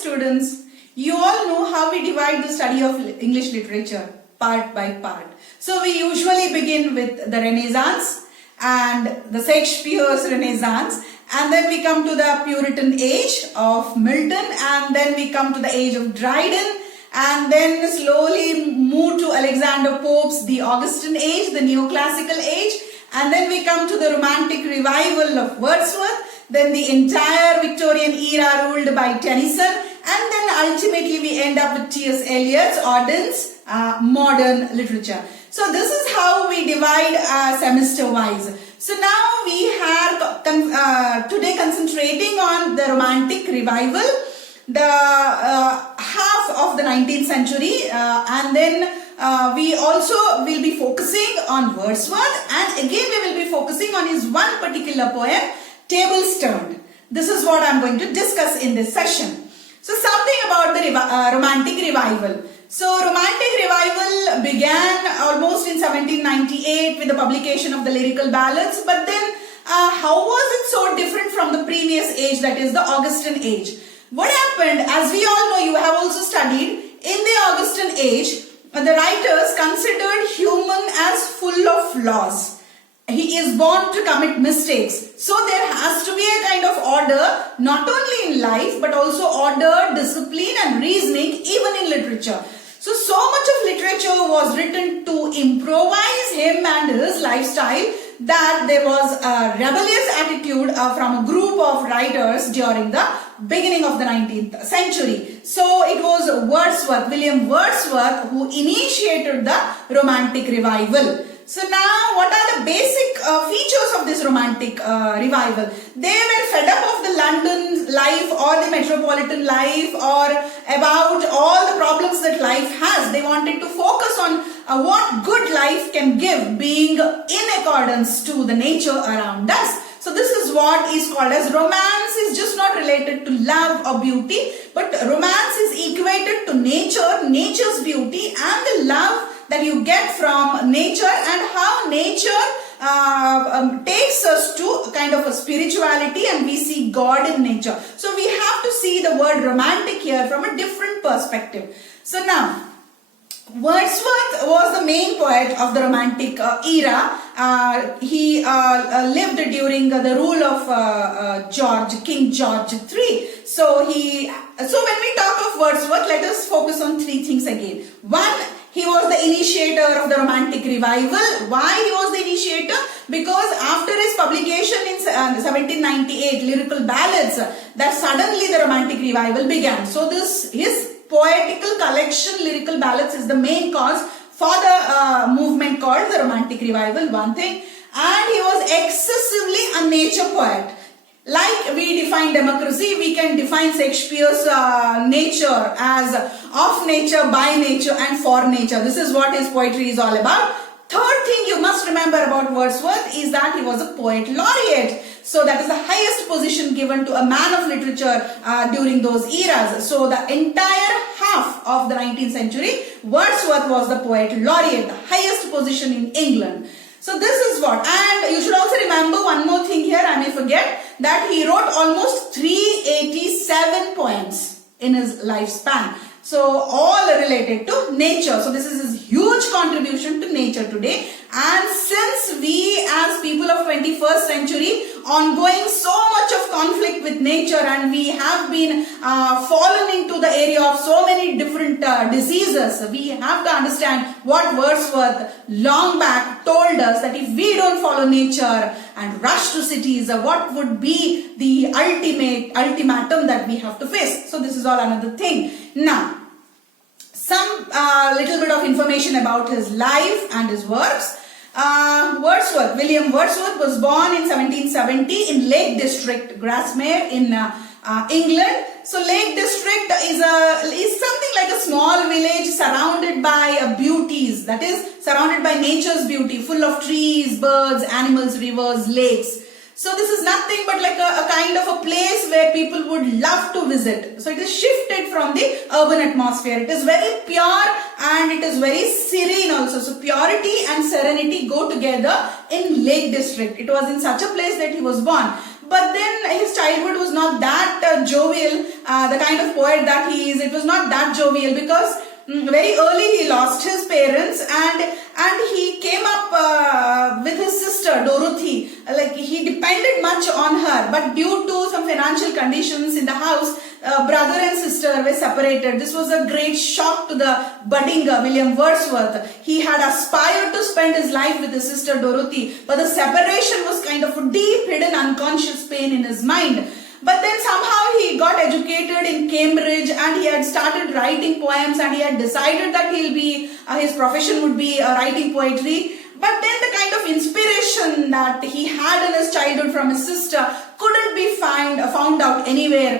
students, you all know how we divide the study of English literature part by part. So we usually begin with the Renaissance and the Shakespeare's Renaissance, and then we come to the Puritan age of Milton, and then we come to the age of Dryden, and then slowly move to Alexander Pope's the Augustan age, the neoclassical age, and then we come to the Romantic revival of Wordsworth, then the entire Victorian era ruled by Tennyson, and then ultimately we end up with T.S. Eliot's Auden's modern literature. So this is how we divide semester wise. So now we are today concentrating on the Romantic revival, the half of the 19th century, and then we also will be focusing on Wordsworth, and again we will be focusing on his one particular poem, Tables Turned. This is what I am going to discuss in this session. So something about the Romantic revival. So Romantic revival began almost in 1798 with the publication of the lyrical ballads, but then how was it so different from the previous age, that is the Augustan age? What happened, as we all know, you have also studied, in the Augustan age, the writers considered human as full of flaws. He is born to commit mistakes. So there has to be a kind of order, not only in life, but also order, discipline and reasoning, even in literature. So much of literature was written to improvise him and his lifestyle that there was a rebellious attitude from a group of writers during the beginning of the 19th century. So it was Wordsworth, William Wordsworth, who initiated the Romantic revival. So now what are the basic features of this Romantic revival? They were fed up of the London life or the metropolitan life or about all the problems that life has. They wanted to focus on what good life can give, being in accordance to the nature around us. So this is what is called as romance. Is just not related to love or beauty, but romance is equated to nature, nature's beauty and the love that you get from nature, and how nature takes us to a kind of a spirituality, and we see God in nature. So we have to see the word romantic here from a different perspective. So now, Wordsworth was the main poet of the Romantic era. He lived during the rule of King George III. So when we talk of Wordsworth, let us focus on three things again. One, he was the initiator of the Romantic revival. Why he was the initiator? Because after his publication in 1798, lyrical ballads, that suddenly the Romantic revival began. So his poetical collection, lyrical ballads, is the main cause for the movement called the Romantic revival, one thing. And he was excessively a nature poet. Like we define democracy, we can define Shakespeare's nature as of nature, by nature and for nature. This is what his poetry is all about. Third thing you must remember about Wordsworth is that he was a poet laureate. So that is the highest position given to a man of literature during those eras. So the entire half of the 19th century, Wordsworth was the poet laureate, the highest position in England. So this is what, and you should also remember one more thing here, I may forget, that he wrote almost 387 poems in his lifespan. So all related to nature. So this is his huge contribution to nature today. And since we as people of 21st century ongoing so much of conflict with nature, and we have been fallen into the area of so many different diseases, we have to understand what Wordsworth long back told us, that if we don't follow nature and rush to cities, what would be the ultimatum that we have to face. So this is all another thing. Now, some little bit of information about his life and his works. Wordsworth, William Wordsworth was born in 1770 in Lake District, Grasmere in England. So Lake District is something like a small village surrounded by beauties, that is surrounded by nature's beauty, full of trees, birds, animals, rivers, lakes. So this is nothing but like a kind of a place where people would love to visit. So it is shifted from the urban atmosphere. It is very pure and it is very serene also. So purity and serenity go together in Lake District. It was in such a place that he was born. but then his childhood was not that jovial, the kind of poet that he is. It was not that jovial because very early he lost his parents, and he came up with his sister Dorothy. Like, he depended much on her, but due to some financial conditions in the house, brother and sister were separated. This was a great shock to the budding William Wordsworth. He had aspired to spend his life with his sister Dorothy, but the separation was kind of a deep hidden unconscious pain in his mind. But then somehow he got educated in Cambridge, and he had started writing poems, and he had decided that his profession would be writing poetry. But then the kind of inspiration that he had in his childhood from his sister couldn't be found out anywhere,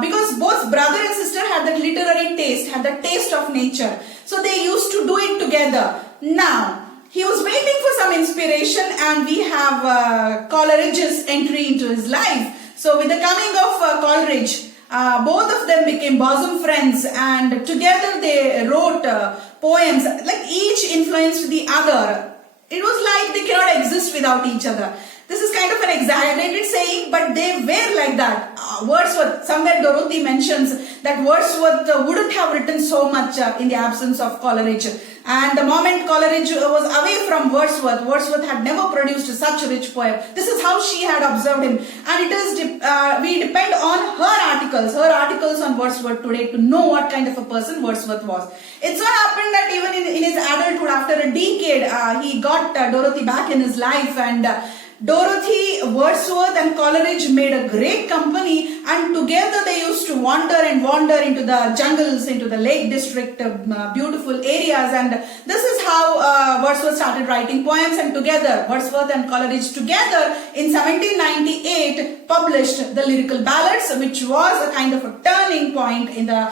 because both brother and sister had that literary taste, had the taste of nature. So they used to do it together. Now, he was waiting for some inspiration, and we have Coleridge's entry into his life. So with the coming of Coleridge, both of them became bosom friends, and together they wrote poems, like each influenced the other. It was like they cannot exist without each other. This is kind of an exaggerated saying, but they were like that. Wordsworth, somewhere Dorothy mentions that Wordsworth wouldn't have written so much in the absence of Coleridge. And the moment Coleridge was away from Wordsworth, Wordsworth had never produced such a rich poem. This is how she had observed him. And it is we depend on her articles on Wordsworth today to know what kind of a person Wordsworth was. It so happened that even in his adulthood, after a decade, he got Dorothy back in his life, and Dorothy, Wordsworth and Coleridge made a great company, and together they used to wander into the jungles, into the Lake District, beautiful areas, and this is how Wordsworth started writing poems, and together, Wordsworth and Coleridge together in 1798 published the Lyrical Ballads, which was a kind of a turning point in the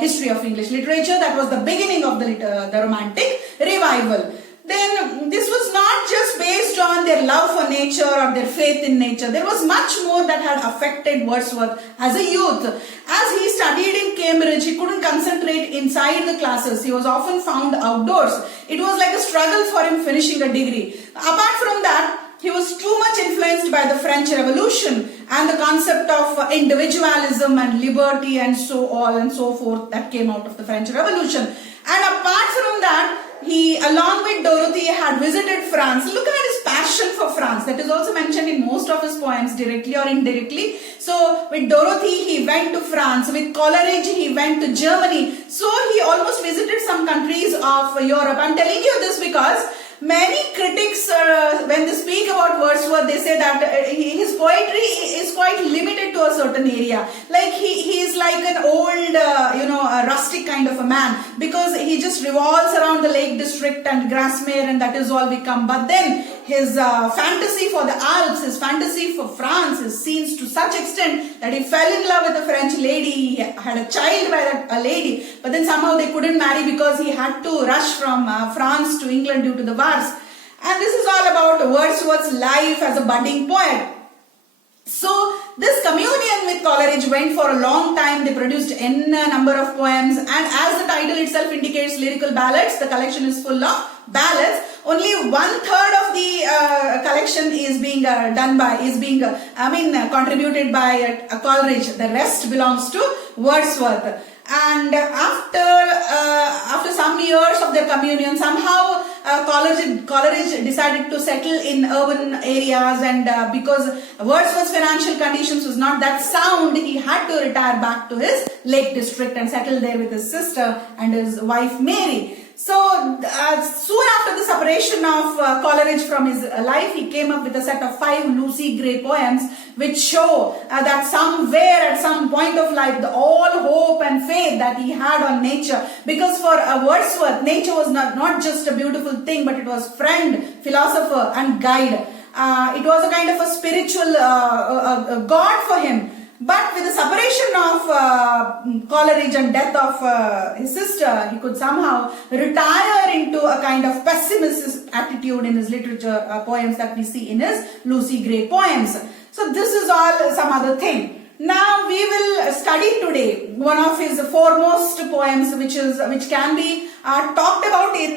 history of English literature. That was the beginning of the Romantic Revival. Then this was not just based on their love for nature or their faith in nature. There was much more that had affected Wordsworth as a youth. As he studied in Cambridge, he couldn't concentrate inside the classes. He was often found outdoors. It was like a struggle for him finishing a degree. Apart from that, he was too much influenced by the French Revolution and the concept of individualism and liberty and so on and so forth that came out of the French Revolution. And apart from that, he, along with Dorothy, had visited France. Look at his passion for France. That is also mentioned in most of his poems, directly or indirectly. So, with Dorothy, he went to France. With Coleridge, he went to Germany. So, he almost visited some countries of Europe. I'm telling you this because many critics, when they speak about Wordsworth, they say that his poetry is quite limited to a certain area. Like he is like an old, a rustic kind of a man, because he just revolves around the Lake District and Grasmere, and that is all we come. But then his fantasy for the Alps, his fantasy for France is seen to such extent that he fell in love with a French lady. He had a child by a lady, but then somehow they couldn't marry because he had to rush from France to England due to the wars. And this is all about Wordsworth's life as a budding poet. So this communion with Coleridge went for a long time. They produced n number of poems, and as the title itself indicates, Lyrical Ballads, the collection is full of ballads. Only 1/3 of the collection is being contributed by Coleridge. The rest belongs to Wordsworth. And after some years of their communion, somehow Coleridge decided to settle in urban areas, and because Wordsworth's financial conditions was not that sound, he had to retire back to his Lake District and settle there with his sister and his wife Mary. So soon after the separation of Coleridge from his life, he came up with a set of 5 Lucy Gray poems, which show that somewhere at some point of life, all hope and faith that he had on nature. Because for Wordsworth, nature was not just a beautiful thing, but it was friend, philosopher and guide. It was a kind of a spiritual God for him. But with the separation of Coleridge and death of his sister, he could somehow retire into a kind of pessimist attitude in his literature poems that we see in his Lucy Gray poems. So this is all some other thing. Now we will study today one of his foremost poems, which can be talked about in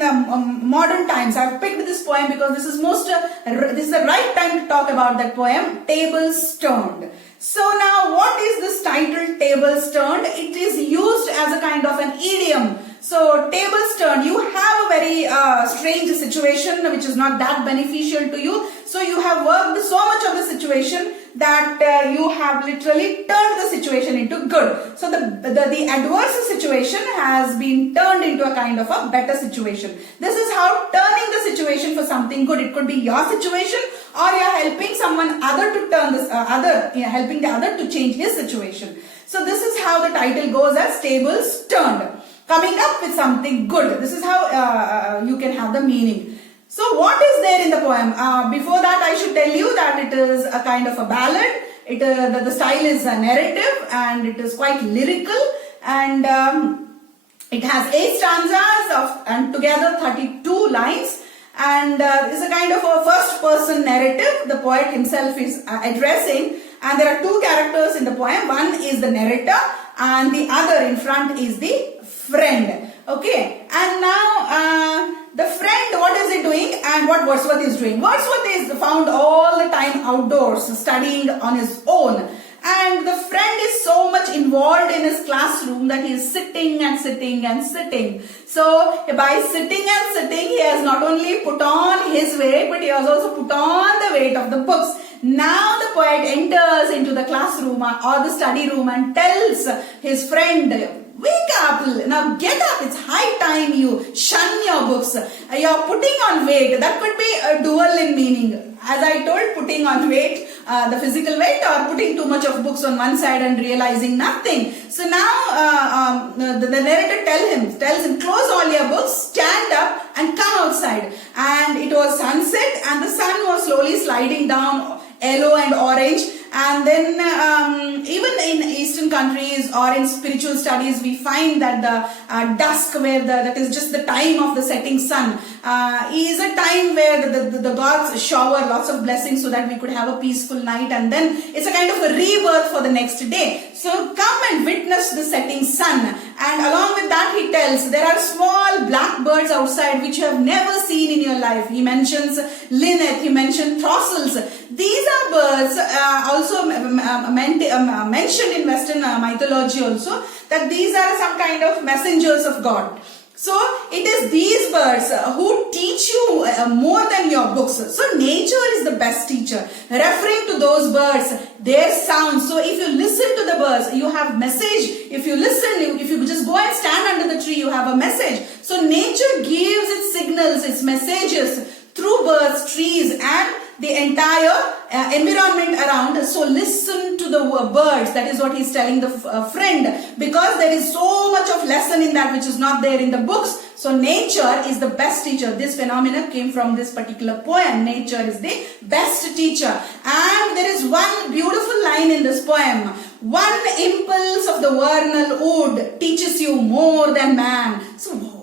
modern times. I've picked this poem because this is the right time to talk about that poem, Tables Turned. So now, what is this title, Tables Turned? It is used as a kind of an idiom. So, tables turned, you have a very strange situation which is not that beneficial to you. So, you have worked so much of the situation that you have literally turned the situation into good. So, the adverse situation has been turned into a kind of a better situation. This is how turning the situation for something good. It could be your situation, or you are helping someone other to turn this helping the other to change his situation. So, this is how the title goes, as Tables Turned. Coming up with something good. This is how you can have the meaning. So what is there in the poem? Before that, I should tell you that it is a kind of a ballad. The style is a narrative and it is quite lyrical, and it has 8 stanzas and together 32 lines, and is a kind of a first person narrative. The poet himself is addressing, and there are 2 characters in the poem. One is the narrator and the other in front is the friend. Okay, and now the friend, what is he doing and what Wordsworth is doing? Wordsworth is found all the time outdoors studying on his own, and the friend is so much involved in his classroom that he is sitting and sitting and sitting. So by sitting and sitting, he has not only put on his weight, but he has also put on the weight of the books. Now the poet enters into the classroom or the study room and tells his friend, wake up, now get up, it's high time you shun your books. You're putting on weight. That could be a dual in meaning. As I told, putting on weight, the physical weight, or putting too much of books on one side and realizing nothing. So now the narrator tells him, close all your books, stand up and come outside. And it was sunset and the sun was slowly sliding down, yellow and orange. And then even in Eastern countries or in spiritual studies, we find that the dusk, where that is just the time of the setting sun, is a time where the gods shower lots of blessings so that we could have a peaceful night, and then it's a kind of a rebirth for the next day. So come and witness the setting sun. And along with that, he tells there are small black birds outside which you have never seen in your life. He mentions linnet, he mentions throstles. These are birds also mentioned in Western mythology also, that these are some kind of messengers of God. So it is these birds who teach you more than your books. So nature is the best teacher. Referring to those birds, their sounds. So if you listen to the birds, you have message. If you listen, if you just go and stand under the tree, you have a message. So nature gives its signals, its messages through birds, trees, and the entire environment around. So listen to the birds. That is what he's telling the friend, because there is so much of lesson in that which is not there in the books. So nature is the best teacher. This phenomena came from this particular poem. Nature is the best teacher. And there is one beautiful line in this poem. One impulse of the vernal wood teaches you more than man. So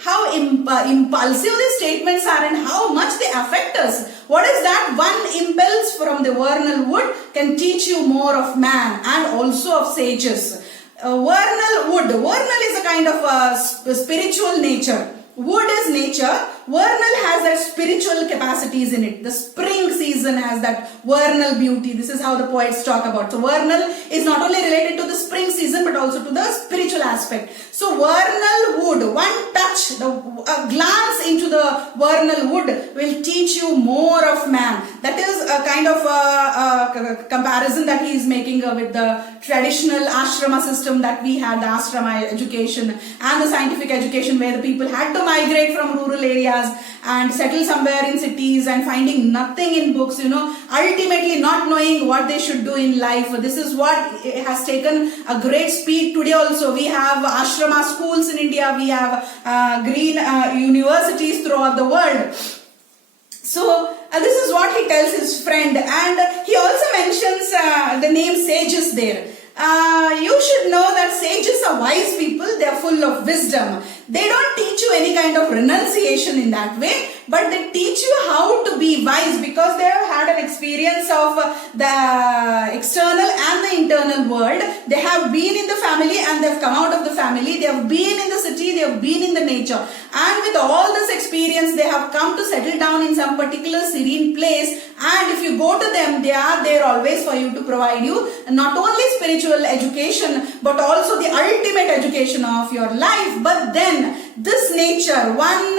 how impulsive these statements are and how much they affect us. What is that? One impulse from the vernal wood can teach you more of man and also of sages. Vernal wood. Vernal is a kind of spiritual nature. Wood is nature. Vernal has that spiritual capacities in it. The spring season has that vernal beauty. This is how the poets talk about. So vernal is not only related to the spring season but also to the spiritual aspect. So vernal wood, one touch, a glance into the vernal wood will teach you more of man. That is a kind of a comparison that he is making with the traditional ashrama system that we had, the ashrama education and the scientific education, where the people had to migrate from rural areas and settle somewhere in cities and finding nothing in books, ultimately not knowing what they should do in life. This is what has taken a great speed today also. We have ashrama schools in India, we have green universities throughout the world. So this is what he tells his friend, and he also mentions the name sages there. You should know that sages are wise people. They are full of wisdom. They don't teach you any kind of renunciation in that way, but they teach you how to be wise, because they have had an experience of the external and the internal world. They have been in the family and they have come out of the family. They have been in the city, they have been in the nature. And with all this experience, they have come to settle down in some particular serene place. And if you go to them, they are there always for you to provide you not only spiritual education, but also the ultimate education of your life. But then this nature, one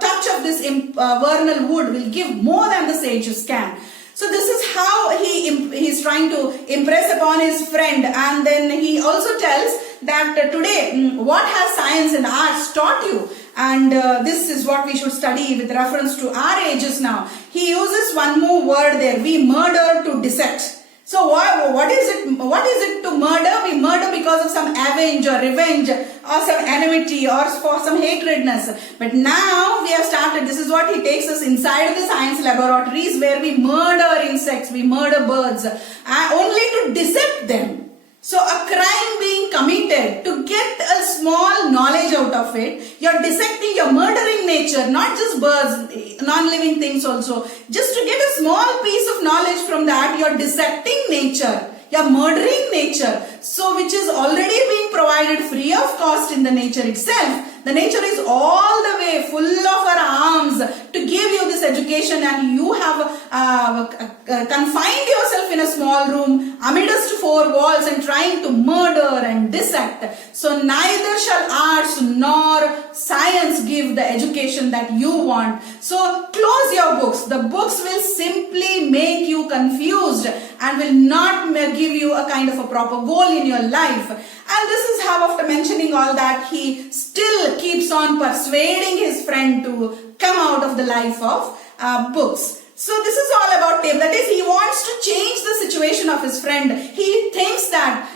touch of this vernal wood will give more than the sages can. So this is how he is trying to impress upon his friend. And then he also tells that today, what has science and arts taught you? And this is what we should study with reference to our ages now. He uses one more word there. We murder to dissect. So what is it to murder? We murder because of some avenge or revenge or some enmity or for some hatredness. But now we have started, this is what he takes us inside the science laboratories, where we murder insects, we murder birds, only to dissect them. So a crime being committed, to get a small knowledge out of it, you're dissecting, you're murdering nature, not just birds, non-living things also. Just to get a small piece of knowledge from that, you're dissecting nature. You're murdering nature. So which is already being provided free of cost in the nature itself. The nature is all the way full of her arms to give you this education, and you have confined yourself in a small room amidst four walls and trying to murder and dissect. So neither shall arts nor science give the education that you want. So close your books. The books will simply make you confused and will not give you a kind of a proper goal in your life. And this is how, after mentioning all that, he still keeps on persuading his friend to come out of the life of books. So this is all about table. That is, he wants to change the situation of his friend. He thinks that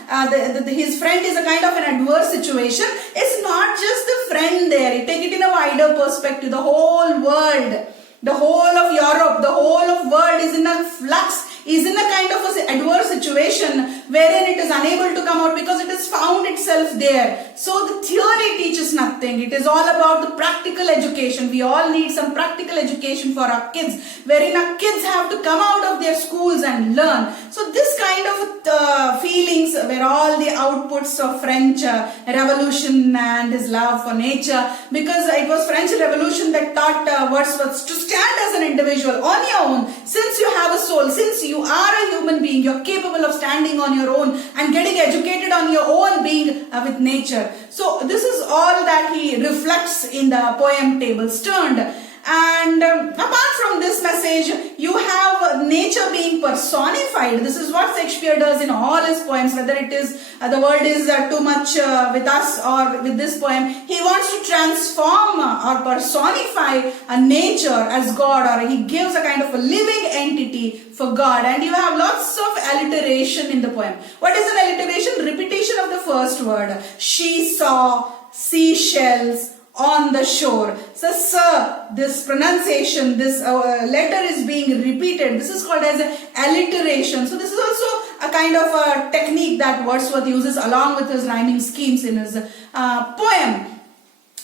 his friend is a kind of an adverse situation. It's not just the friend there. You take it in a wider perspective. The whole world, the whole of Europe, the whole of world is in a flux, is in a kind of an adverse situation wherein it is unable to come out because it has found itself there. So the theory teaches nothing. It is all about the practical education. We all need some practical education for our kids, wherein our kids have to come out of their schools and learn. So this kind of feelings were all the outputs of French Revolution and his love for nature, because it was French Revolution that taught Wordsworth to stand as an individual on your own. Since you have a soul, since you are a human being, you're capable of standing on your own and getting educated on your own, being with nature. So this is all that he reflects in the poem Tables Turned. And apart from this message, you have nature being personified. This is what Shakespeare does in all his poems, whether it is the world is too much with us or with this poem. He wants to transform or personify nature as God, or he gives a kind of a living entity for God. And you have lots of alliteration in the poem. What is an alliteration? Repetition of the first word. She saw seashells on the shore. So sir, this pronunciation, this letter is being repeated. This is called as alliteration. So this is also a kind of a technique that Wordsworth uses along with his rhyming schemes in his poem.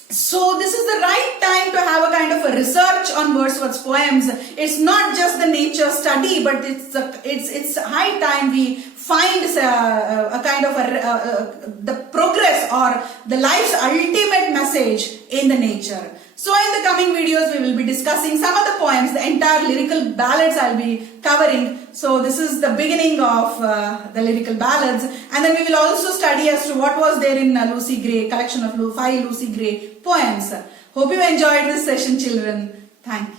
So this is the right time to have a kind of a research on Wordsworth's poems. It's not just the nature study, but it's high time we find a kind of the progress or the life's ultimate message in the nature. So in the coming videos, we will be discussing some of the poems, the entire lyrical ballads I'll be covering. So this is the beginning of the lyrical ballads. And then we will also study as to what was there in Lucy Gray, collection of 5 Lucy Gray poems. Hope you enjoyed this session, children. Thank you.